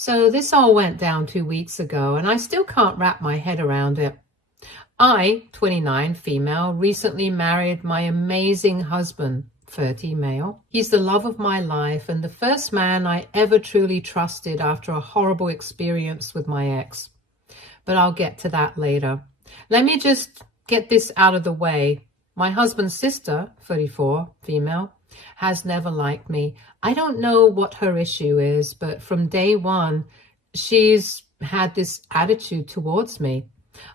So this all went down 2 weeks ago, and I still can't wrap my head around it. I, 29, female, recently married my amazing husband, 30, male. He's the love of my life and the first man I ever truly trusted after a horrible experience with my ex. But I'll get to that later. Let me just get this out of the way. My husband's sister, 34, female, has never liked me. I don't know what her issue is, but from day one, she's had this attitude towards me.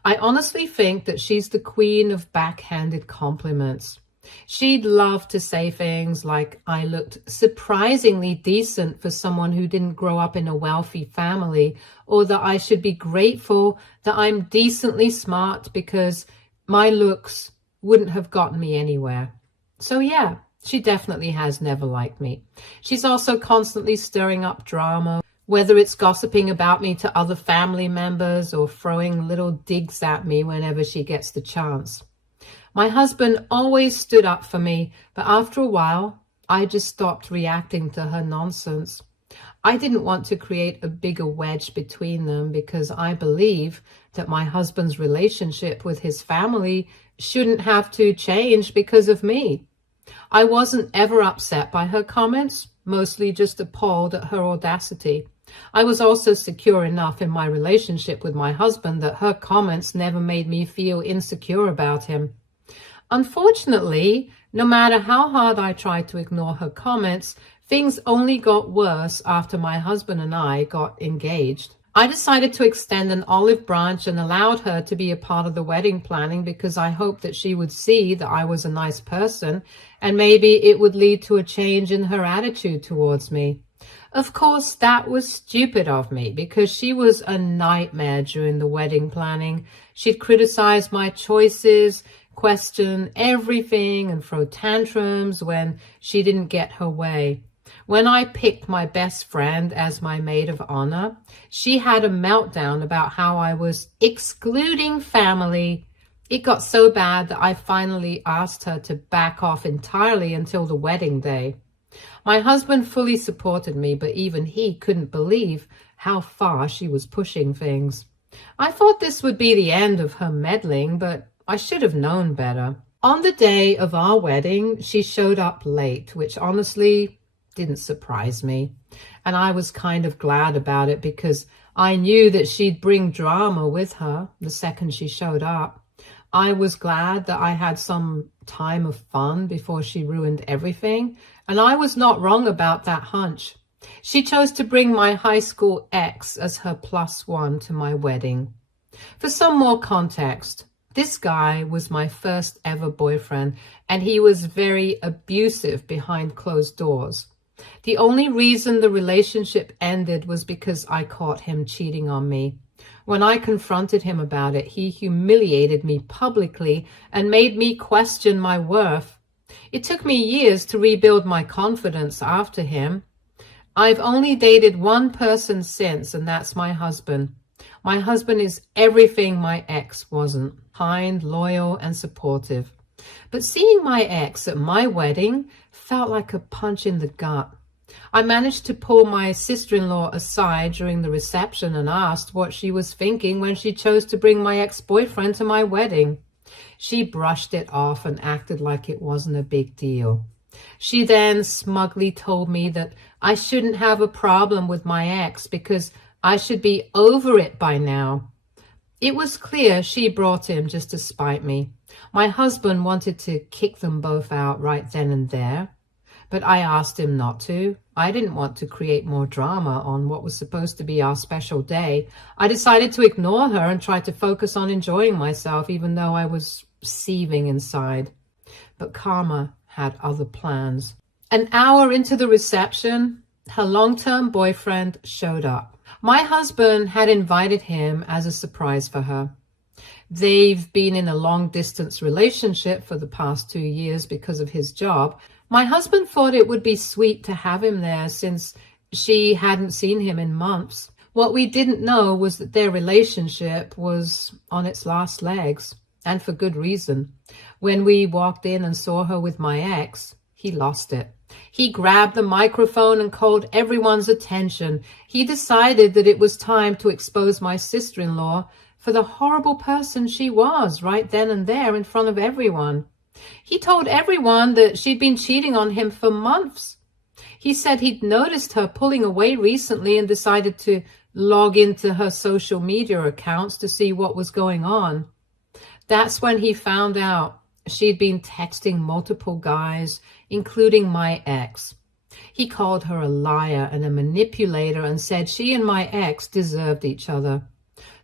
I honestly think that she's the queen of backhanded compliments. She'd love to say things like I looked surprisingly decent for someone who didn't grow up in a wealthy family, or that I should be grateful that I'm decently smart because my looks wouldn't have gotten me anywhere. So yeah, she definitely has never liked me. She's also constantly stirring up drama, whether it's gossiping about me to other family members or throwing little digs at me whenever she gets the chance. My husband always stood up for me, but after a while, I just stopped reacting to her nonsense. I didn't want to create a bigger wedge between them because I believe that my husband's relationship with his family shouldn't have to change because of me. I wasn't ever upset by her comments, mostly just appalled at her audacity. I was also secure enough in my relationship with my husband that her comments never made me feel insecure about him. Unfortunately, no matter how hard I tried to ignore her comments, things only got worse after my husband and I got engaged. I decided to extend an olive branch and allowed her to be a part of the wedding planning because I hoped that she would see that I was a nice person and maybe it would lead to a change in her attitude towards me. Of course, that was stupid of me because she was a nightmare during the wedding planning. She'd criticize my choices, question everything, and throw tantrums when she didn't get her way. When I picked my best friend as my maid of honor, she had a meltdown about how I was excluding family. It got so bad that I finally asked her to back off entirely until the wedding day. My husband fully supported me, but even he couldn't believe how far she was pushing things. I thought this would be the end of her meddling, but I should have known better. On the day of our wedding, she showed up late, which honestly didn't surprise me. And I was kind of glad about it because I knew that she'd bring drama with her the second she showed up. I was glad that I had some time of fun before she ruined everything, and I was not wrong about that hunch. She chose to bring my high school ex as her +1 to my wedding. For some more context, this guy was my first ever boyfriend, and he was very abusive behind closed doors. The only reason the relationship ended was because I caught him cheating on me. When I confronted him about it, he humiliated me publicly and made me question my worth. It took me years to rebuild my confidence after him. I've only dated one person since, and that's my husband. My husband is everything my ex wasn't: kind, loyal, and supportive. But seeing my ex at my wedding felt like a punch in the gut. I managed to pull my sister-in-law aside during the reception and asked what she was thinking when she chose to bring my ex-boyfriend to my wedding. She brushed it off and acted like it wasn't a big deal. She then smugly told me that I shouldn't have a problem with my ex because I should be over it by now. It was clear she brought him just to spite me. My husband wanted to kick them both out right then and there, but I asked him not to. I didn't want to create more drama on what was supposed to be our special day. I decided to ignore her and try to focus on enjoying myself, even though I was seething inside. But karma had other plans. An hour into the reception, her long-term boyfriend showed up. My husband had invited him as a surprise for her. They've been in a long-distance relationship for the past 2 years because of his job. My husband thought it would be sweet to have him there since she hadn't seen him in months. What we didn't know was that their relationship was on its last legs, and for good reason. When we walked in and saw her with my ex, He lost it. He grabbed the microphone and called everyone's attention. He decided that it was time to expose my sister-in-law for the horrible person she was right then and there in front of everyone. He told everyone that she'd been cheating on him for months. He said he'd noticed her pulling away recently and decided to log into her social media accounts to see what was going on. That's when he found out she'd been texting multiple guys, including my ex. He called her a liar and a manipulator and said she and my ex deserved each other.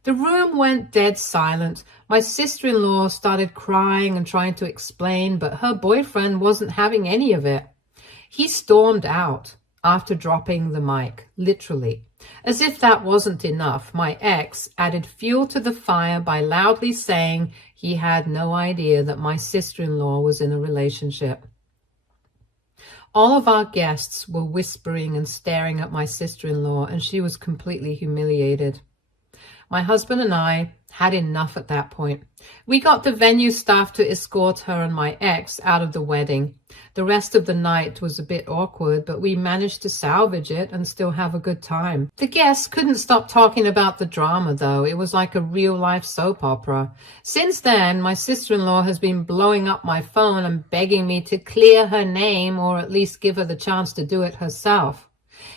The room went dead silent. My sister-in-law started crying and trying to explain, but her boyfriend wasn't having any of it. He stormed out after dropping the mic, literally. As if that wasn't enough, my ex added fuel to the fire by loudly saying he had no idea that my sister-in-law was in a relationship. All of our guests were whispering and staring at my sister-in-law, and she was completely humiliated. My husband and I had enough at that point. We got the venue staff to escort her and my ex out of the wedding. The rest of the night was a bit awkward, but we managed to salvage it and still have a good time. The guests couldn't stop talking about the drama, though. It was like a real-life soap opera. Since then, my sister-in-law has been blowing up my phone and begging me to clear her name or at least give her the chance to do it herself.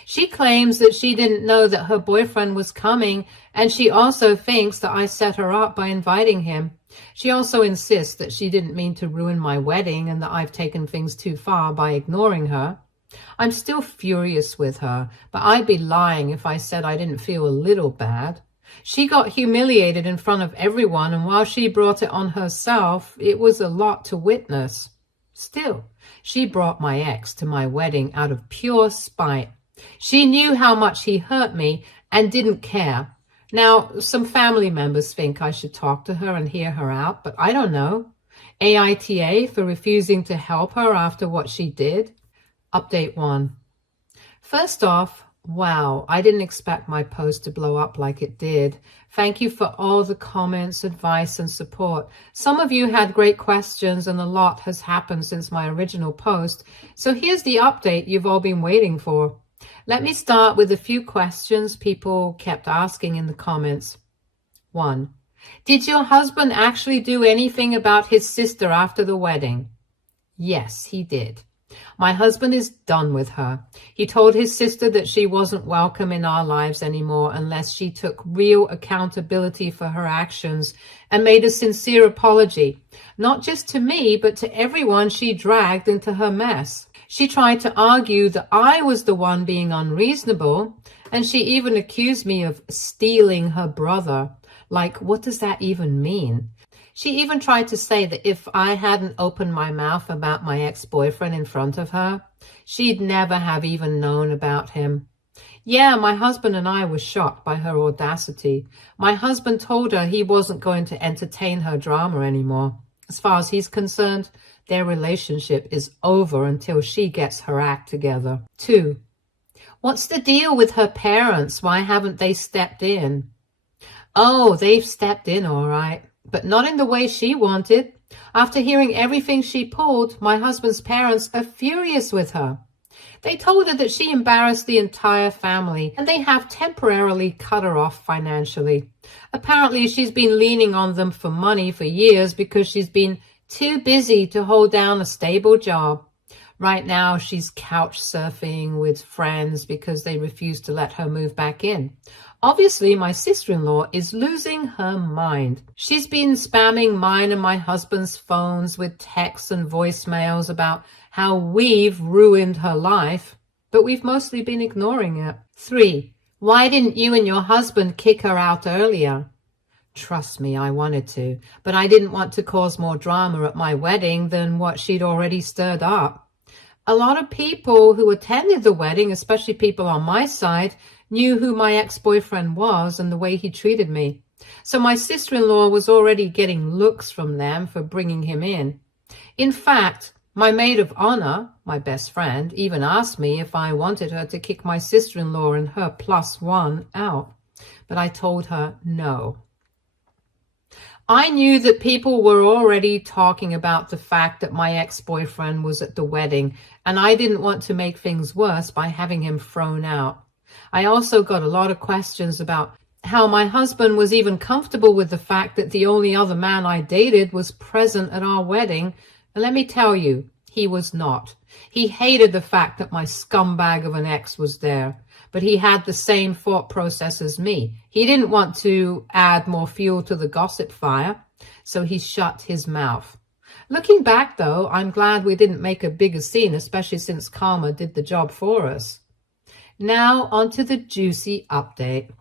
She claims that she didn't know that her boyfriend was coming, and she also thinks that I set her up by inviting him. She also insists that she didn't mean to ruin my wedding and that I've taken things too far by ignoring her. I'm still furious with her, but I'd be lying if I said I didn't feel a little bad. She got humiliated in front of everyone, and while she brought it on herself, it was a lot to witness. Still, she brought my ex to my wedding out of pure spite. She knew how much he hurt me and didn't care. Now, some family members think I should talk to her and hear her out, but I don't know. AITA for refusing to help her after what she did. Update 1. First off, wow, I didn't expect my post to blow up like it did. Thank you for all the comments, advice, and support. Some of you had great questions, and a lot has happened since my original post. So here's the update you've all been waiting for. Let me start with a few questions people kept asking in the comments. 1. Did your husband actually do anything about his sister after the wedding? Yes, he did. My husband is done with her. He told his sister that she wasn't welcome in our lives anymore unless she took real accountability for her actions and made a sincere apology, not just to me, but to everyone she dragged into her mess. She tried to argue that I was the one being unreasonable, and she even accused me of stealing her brother. Like, what does that even mean? She even tried to say that if I hadn't opened my mouth about my ex-boyfriend in front of her, she'd never have even known about him. Yeah, my husband and I were shocked by her audacity. My husband told her he wasn't going to entertain her drama anymore. As far as he's concerned, their relationship is over until she gets her act together. 2. What's the deal with her parents? Why haven't they stepped in? Oh, they've stepped in all right, but not in the way she wanted. After hearing everything she pulled, my husband's parents are furious with her. They told her that she embarrassed the entire family, and they have temporarily cut her off financially. Apparently, she's been leaning on them for money for years because she's been too busy to hold down a stable job. Right now, she's couch surfing with friends because they refuse to let her move back in. Obviously, my sister-in-law is losing her mind. She's been spamming mine and my husband's phones with texts and voicemails about how we've ruined her life, but we've mostly been ignoring it. 3. Why didn't you and your husband kick her out earlier? Trust me, I wanted to, but I didn't want to cause more drama at my wedding than what she'd already stirred up. A lot of people who attended the wedding, especially people on my side, knew who my ex-boyfriend was and the way he treated me. So my sister-in-law was already getting looks from them for bringing him in. In fact, my maid of honor, my best friend, even asked me if I wanted her to kick my sister-in-law and her +1 out. But I told her no. I knew that people were already talking about the fact that my ex-boyfriend was at the wedding, and I didn't want to make things worse by having him thrown out. I also got a lot of questions about how my husband was even comfortable with the fact that the only other man I dated was present at our wedding. And let me tell you, he was not. He hated the fact that my scumbag of an ex was there, but he had the same thought process as me. He didn't want to add more fuel to the gossip fire, so he shut his mouth. Looking back, though, I'm glad we didn't make a bigger scene, especially since karma did the job for us. Now, onto the juicy update.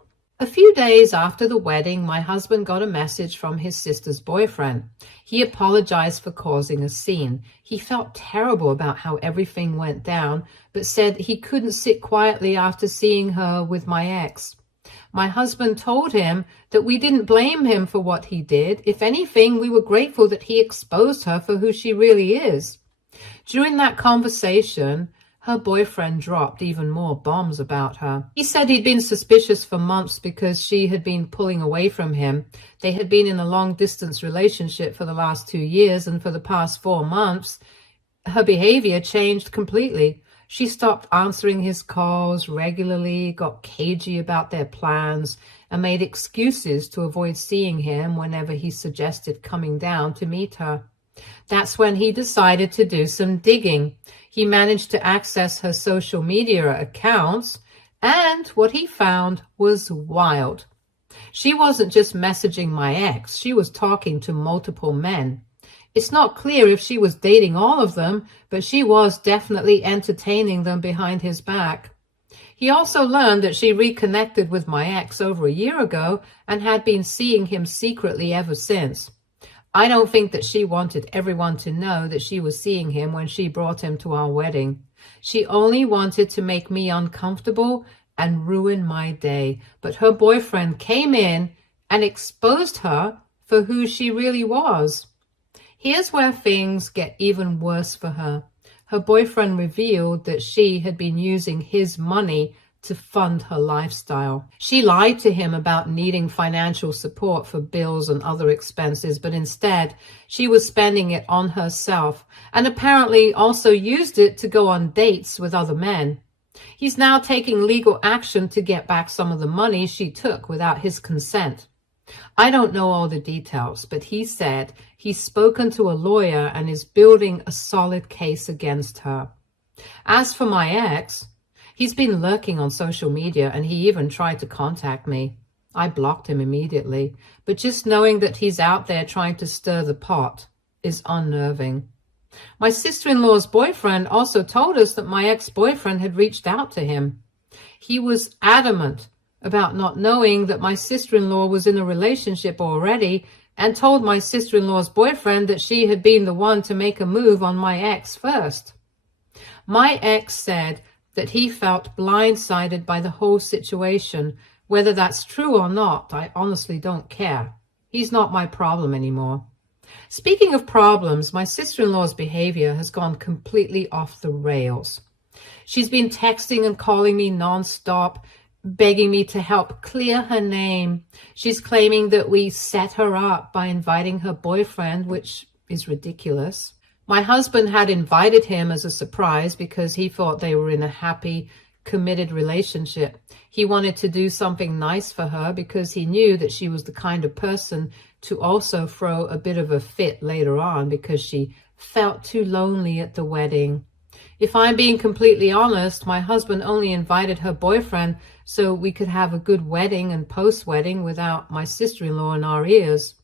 A few days after the wedding, my husband got a message from his sister's boyfriend. He apologized for causing a scene. He felt terrible about how everything went down, but said he couldn't sit quietly after seeing her with my ex. My husband told him that we didn't blame him for what he did. If anything, we were grateful that he exposed her for who she really is. During that conversation, her boyfriend dropped even more bombs about her. He said he'd been suspicious for months because she had been pulling away from him. They had been in a long-distance relationship for the last 2 years, and for the past 4 months, her behavior changed completely. She stopped answering his calls regularly, got cagey about their plans, and made excuses to avoid seeing him whenever he suggested coming down to meet her. That's when he decided to do some digging. He managed to access her social media accounts, and what he found was wild. She wasn't just messaging my ex, she was talking to multiple men. It's not clear if she was dating all of them, but she was definitely entertaining them behind his back. He also learned that she reconnected with my ex over a year ago and had been seeing him secretly ever since. I don't think that she wanted everyone to know that she was seeing him when she brought him to our wedding. She only wanted to make me uncomfortable and ruin my day. But her boyfriend came in and exposed her for who she really was. Here's where things get even worse for her. Her boyfriend revealed that she had been using his money to fund her lifestyle. She lied to him about needing financial support for bills and other expenses, but instead she was spending it on herself, and apparently also used it to go on dates with other men. He's now taking legal action to get back some of the money she took without his consent. I don't know all the details, but he said he's spoken to a lawyer and is building a solid case against her. As for my ex, he's been lurking on social media, and he even tried to contact me. I blocked him immediately, but just knowing that he's out there trying to stir the pot is unnerving. My sister-in-law's boyfriend also told us that my ex-boyfriend had reached out to him. He was adamant about not knowing that my sister-in-law was in a relationship already, and told my sister-in-law's boyfriend that she had been the one to make a move on my ex first. My ex said that he felt blindsided by the whole situation. Whether that's true or not, I honestly don't care. He's not my problem anymore. Speaking of problems, my sister-in-law's behavior has gone completely off the rails. She's been texting and calling me nonstop, begging me to help clear her name. She's claiming that we set her up by inviting her boyfriend, which is ridiculous. My husband had invited him as a surprise because he thought they were in a happy, committed relationship. He wanted to do something nice for her because he knew that she was the kind of person to also throw a bit of a fit later on because she felt too lonely at the wedding. If I'm being completely honest, my husband only invited her boyfriend so we could have a good wedding and post-wedding without my sister-in-law in our ears.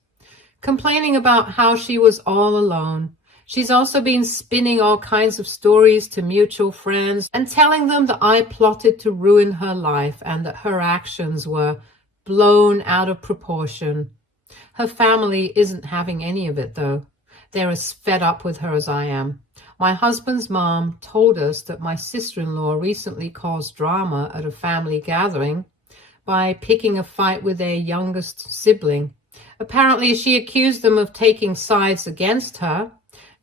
Complaining about how she was all alone. She's also been spinning all kinds of stories to mutual friends and telling them that I plotted to ruin her life and that her actions were blown out of proportion. Her family isn't having any of it, though. They're as fed up with her as I am. My husband's mom told us that my sister-in-law recently caused drama at a family gathering by picking a fight with their youngest sibling. Apparently, she accused them of taking sides against her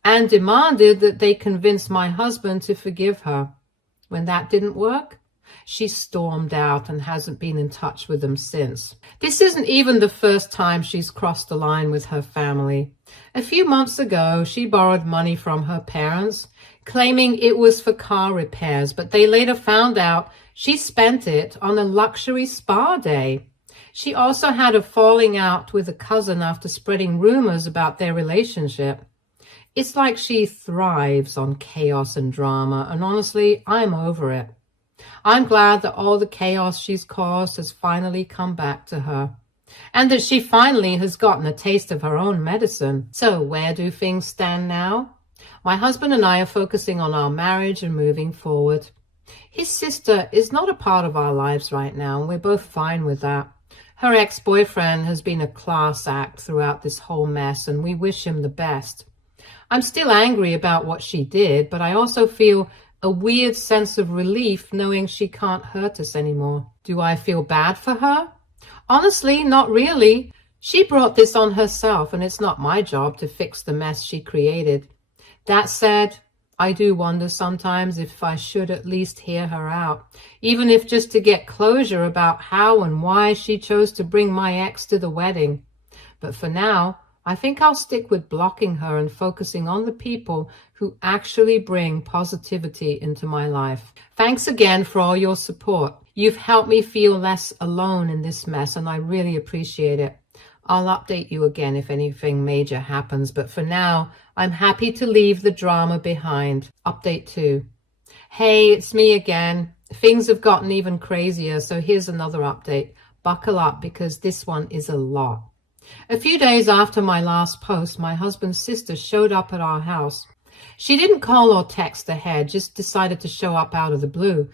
and demanded that they convince my husband to forgive her. When that didn't work, She stormed out and hasn't been in touch with them since. This isn't even the first time she's crossed the line with her family. A few months ago, she borrowed money from her parents, claiming it was for car repairs, but they later found out she spent it on a luxury spa day. She also had a falling out with a cousin after spreading rumors about their relationship. It's like she thrives on chaos and drama, and honestly, I'm over it. I'm glad that all the chaos she's caused has finally come back to her, and that she finally has gotten a taste of her own medicine. So where do things stand now? My husband and I are focusing on our marriage and moving forward. His sister is not a part of our lives right now, and we're both fine with that. Her ex-boyfriend has been a class act throughout this whole mess, and we wish him the best. I'm still angry about what she did, but I also feel a weird sense of relief knowing she can't hurt us anymore. Do I feel bad for her? Honestly, not really. She brought this on herself, and it's not my job to fix the mess she created. That said, I do wonder sometimes if I should at least hear her out, even if just to get closure about how and why she chose to bring my ex to the wedding. But for now, I think I'll stick with blocking her and focusing on the people who actually bring positivity into my life. Thanks again for all your support. You've helped me feel less alone in this mess, and I really appreciate it. I'll update you again if anything major happens, but for now, I'm happy to leave the drama behind. Update 2. Hey, it's me again. Things have gotten even crazier, so here's another update. Buckle up because this one is a lot. A few days after my last post, my husband's sister showed up at our house. She didn't call or text ahead, just decided to show up out of the blue.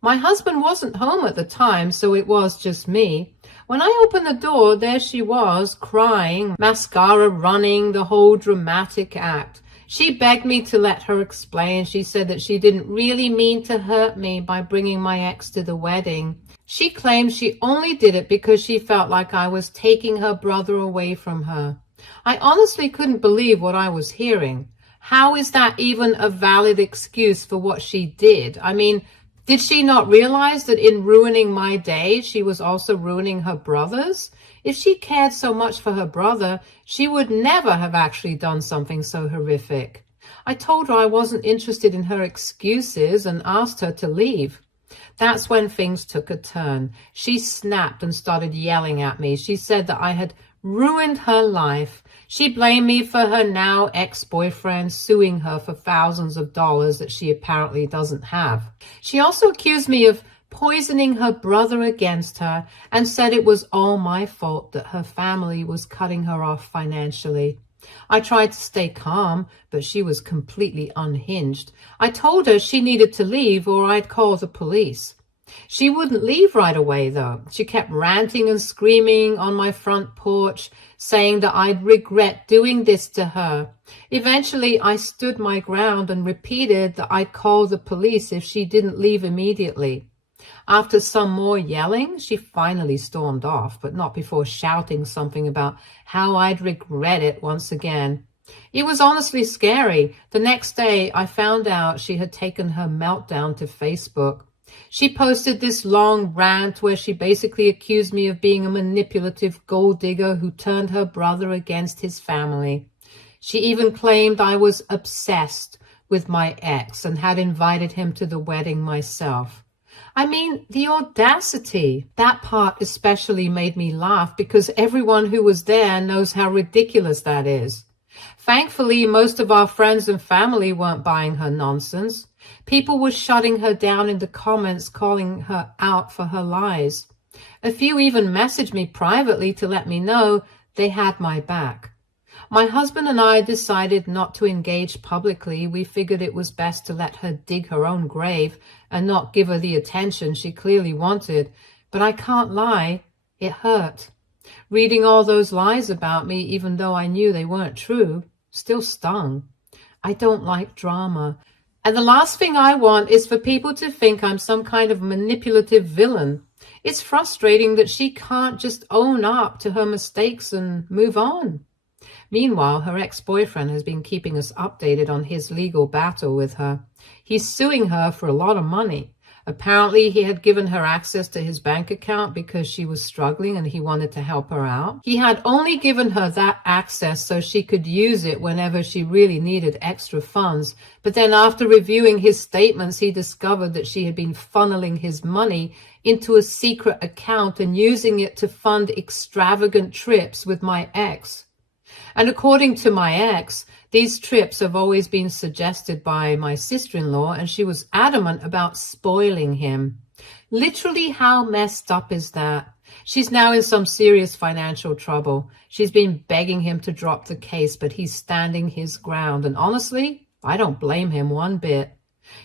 My husband wasn't home at the time, so it was just me. When I opened the door, there she was, crying, mascara running, the whole dramatic act. She begged me to let her explain. She said that she didn't really mean to hurt me by bringing my ex to the wedding. She claimed she only did it because she felt like I was taking her brother away from her. I honestly couldn't believe what I was hearing. How is that even a valid excuse for what she did? I mean, did she not realize that in ruining my day, she was also ruining her brother's? If she cared so much for her brother, she would never have actually done something so horrific. I told her I wasn't interested in her excuses and asked her to leave. That's when things took a turn. She snapped and started yelling at me. She said that I had ruined her life. She blamed me for her now ex-boyfriend suing her for thousands of dollars that she apparently doesn't have. She also accused me of poisoning her brother against her and said it was all my fault that her family was cutting her off financially. I tried to stay calm, but she was completely unhinged. I told her she needed to leave or I'd call the police. She wouldn't leave right away, though. She kept ranting and screaming on my front porch, saying that I'd regret doing this to her. Eventually, I stood my ground and repeated that I'd call the police if she didn't leave immediately. After some more yelling, she finally stormed off, but not before shouting something about how I'd regret it once again. It was honestly scary. The next day, I found out she had taken her meltdown to Facebook. She posted this long rant where she basically accused me of being a manipulative gold digger who turned her brother against his family. She even claimed I was obsessed with my ex and had invited him to the wedding myself. I mean, the audacity. That part especially made me laugh because everyone who was there knows how ridiculous that is. Thankfully, most of our friends and family weren't buying her nonsense. People were shutting her down in the comments, calling her out for her lies. A few even messaged me privately to let me know they had my back. My husband and I decided not to engage publicly. We figured it was best to let her dig her own grave and not give her the attention she clearly wanted. But I can't lie, it hurt. Reading all those lies about me, even though I knew they weren't true, still stung. I don't like drama. And the last thing I want is for people to think I'm some kind of manipulative villain. It's frustrating that she can't just own up to her mistakes and move on. Meanwhile, her ex-boyfriend has been keeping us updated on his legal battle with her. He's suing her for a lot of money. Apparently, he had given her access to his bank account because she was struggling and he wanted to help her out. He had only given her that access so she could use it whenever she really needed extra funds. But then after reviewing his statements, he discovered that she had been funneling his money into a secret account and using it to fund extravagant trips with my ex. And according to my ex, these trips have always been suggested by my sister-in-law, and she was adamant about spoiling him. Literally, how messed up is that? She's now in some serious financial trouble. She's been begging him to drop the case, but he's standing his ground. And honestly, I don't blame him one bit.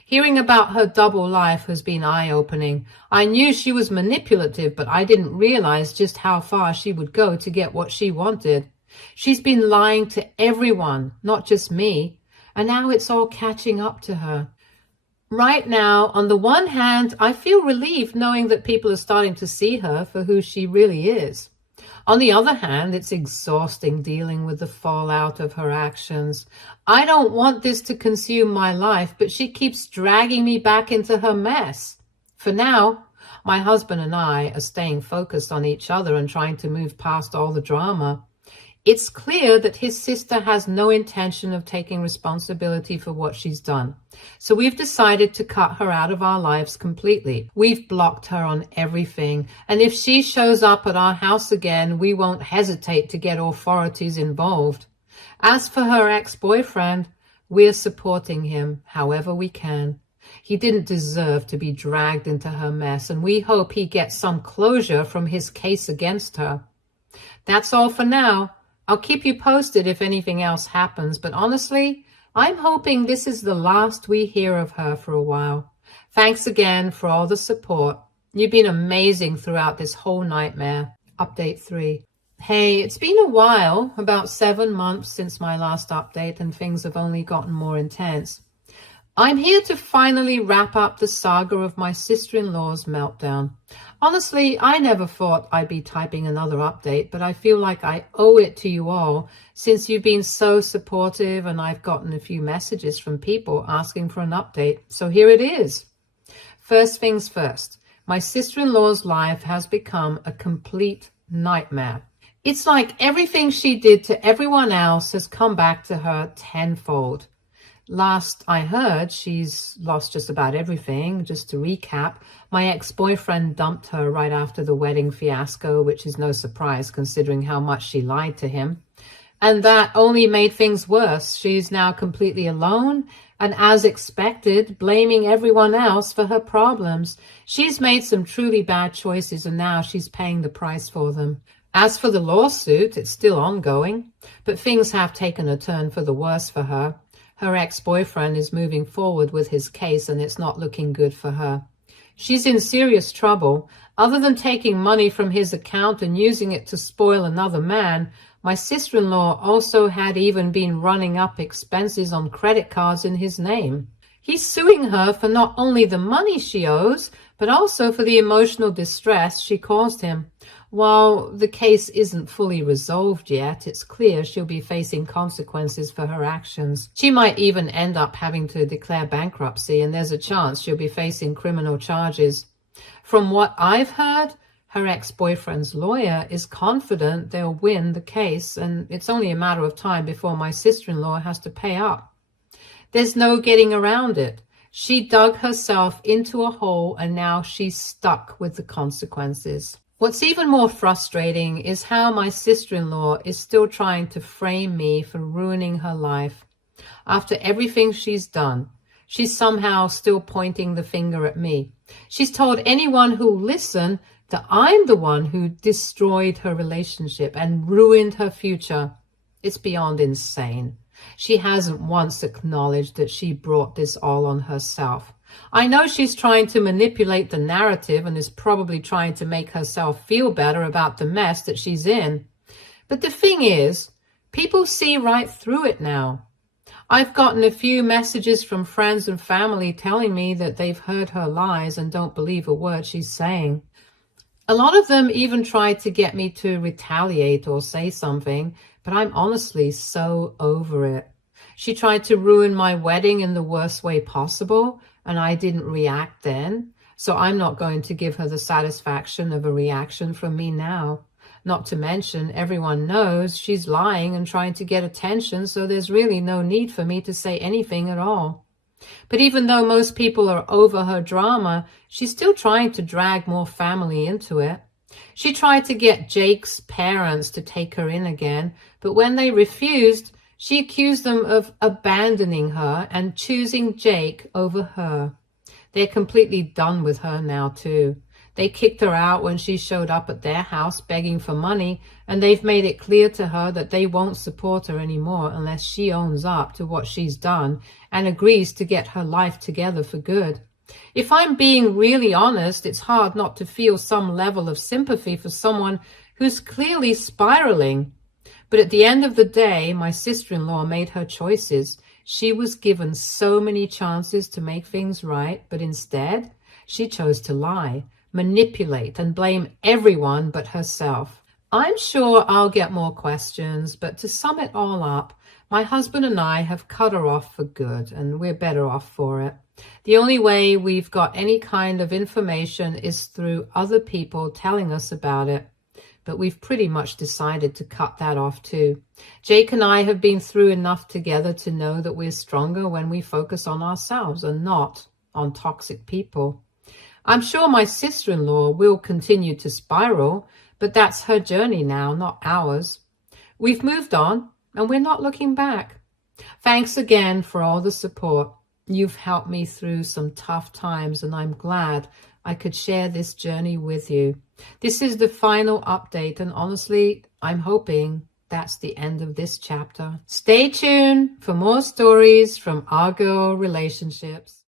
Hearing about her double life has been eye-opening. I knew she was manipulative, but I didn't realize just how far she would go to get what she wanted. She's been lying to everyone, not just me, and now it's all catching up to her. Right now, on the one hand, I feel relieved knowing that people are starting to see her for who she really is. On the other hand, it's exhausting dealing with the fallout of her actions. I don't want this to consume my life, but she keeps dragging me back into her mess. For now, my husband and I are staying focused on each other and trying to move past all the drama. It's clear that his sister has no intention of taking responsibility for what she's done. So we've decided to cut her out of our lives completely. We've blocked her on everything. And if she shows up at our house again, we won't hesitate to get authorities involved. As for her ex-boyfriend, we're supporting him however we can. He didn't deserve to be dragged into her mess, and we hope he gets some closure from his case against her. That's all for now. I'll keep you posted if anything else happens, but honestly, I'm hoping this is the last we hear of her for a while. Thanks again for all the support. You've been amazing throughout this whole nightmare. Update 3. Hey, it's been a while, about 7 months since my last update, and things have only gotten more intense. I'm here to finally wrap up the saga of my sister-in-law's meltdown. Honestly, I never thought I'd be typing another update, but I feel like I owe it to you all since you've been so supportive, and I've gotten a few messages from people asking for an update. So here it is. First things first, my sister-in-law's life has become a complete nightmare. It's like everything she did to everyone else has come back to her tenfold. Last I heard, she's lost just about everything. Just to recap, my ex-boyfriend dumped her right after the wedding fiasco, which is no surprise considering how much she lied to him. And that only made things worse. She's now completely alone and, as expected, blaming everyone else for her problems. She's made some truly bad choices, and now she's paying the price for them. As for the lawsuit, it's still ongoing, but things have taken a turn for the worse for her. Her ex-boyfriend is moving forward with his case, and it's not looking good for her. She's in serious trouble. Other than taking money from his account and using it to spoil another man, my sister-in-law also had even been running up expenses on credit cards in his name. He's suing her for not only the money she owes, but also for the emotional distress she caused him. While the case isn't fully resolved yet, it's clear she'll be facing consequences for her actions. She might even end up having to declare bankruptcy, and there's a chance she'll be facing criminal charges. From what I've heard, her ex-boyfriend's lawyer is confident they'll win the case, and it's only a matter of time before my sister-in-law has to pay up. There's no getting around it. She dug herself into a hole, and now she's stuck with the consequences. What's even more frustrating is how my sister-in-law is still trying to frame me for ruining her life. After everything she's done, she's somehow still pointing the finger at me. She's told anyone who'll listen that I'm the one who destroyed her relationship and ruined her future. It's beyond insane. She hasn't once acknowledged that she brought this all on herself. I know she's trying to manipulate the narrative and is probably trying to make herself feel better about the mess that she's in. But the thing is, people see right through it now. I've gotten a few messages from friends and family telling me that they've heard her lies and don't believe a word she's saying. A lot of them even tried to get me to retaliate or say something, but I'm honestly so over it. She tried to ruin my wedding in the worst way possible, and I didn't react then. So I'm not going to give her the satisfaction of a reaction from me now. Not to mention, everyone knows she's lying and trying to get attention, so there's really no need for me to say anything at all. But even though most people are over her drama, she's still trying to drag more family into it. She tried to get Jake's parents to take her in again, but when they refused, she accused them of abandoning her and choosing Jake over her. They're completely done with her now too. They kicked her out when she showed up at their house begging for money, and they've made it clear to her that they won't support her anymore unless she owns up to what she's done and agrees to get her life together for good. If I'm being really honest, it's hard not to feel some level of sympathy for someone who's clearly spiraling. But at the end of the day, my sister-in-law made her choices. She was given so many chances to make things right, but instead, she chose to lie, manipulate, and blame everyone but herself. I'm sure I'll get more questions, but to sum it all up, my husband and I have cut her off for good, and we're better off for it. The only way we've got any kind of information is through other people telling us about it. But we've pretty much decided to cut that off too. Jake and I have been through enough together to know that we're stronger when we focus on ourselves and not on toxic people. I'm sure my sister-in-law will continue to spiral, but that's her journey now, not ours. We've moved on, and we're not looking back. Thanks again for all the support. You've helped me through some tough times, and I'm glad I could share this journey with you. This is the final update, and honestly, I'm hoping that's the end of this chapter. Stay tuned for more stories from our girl relationships.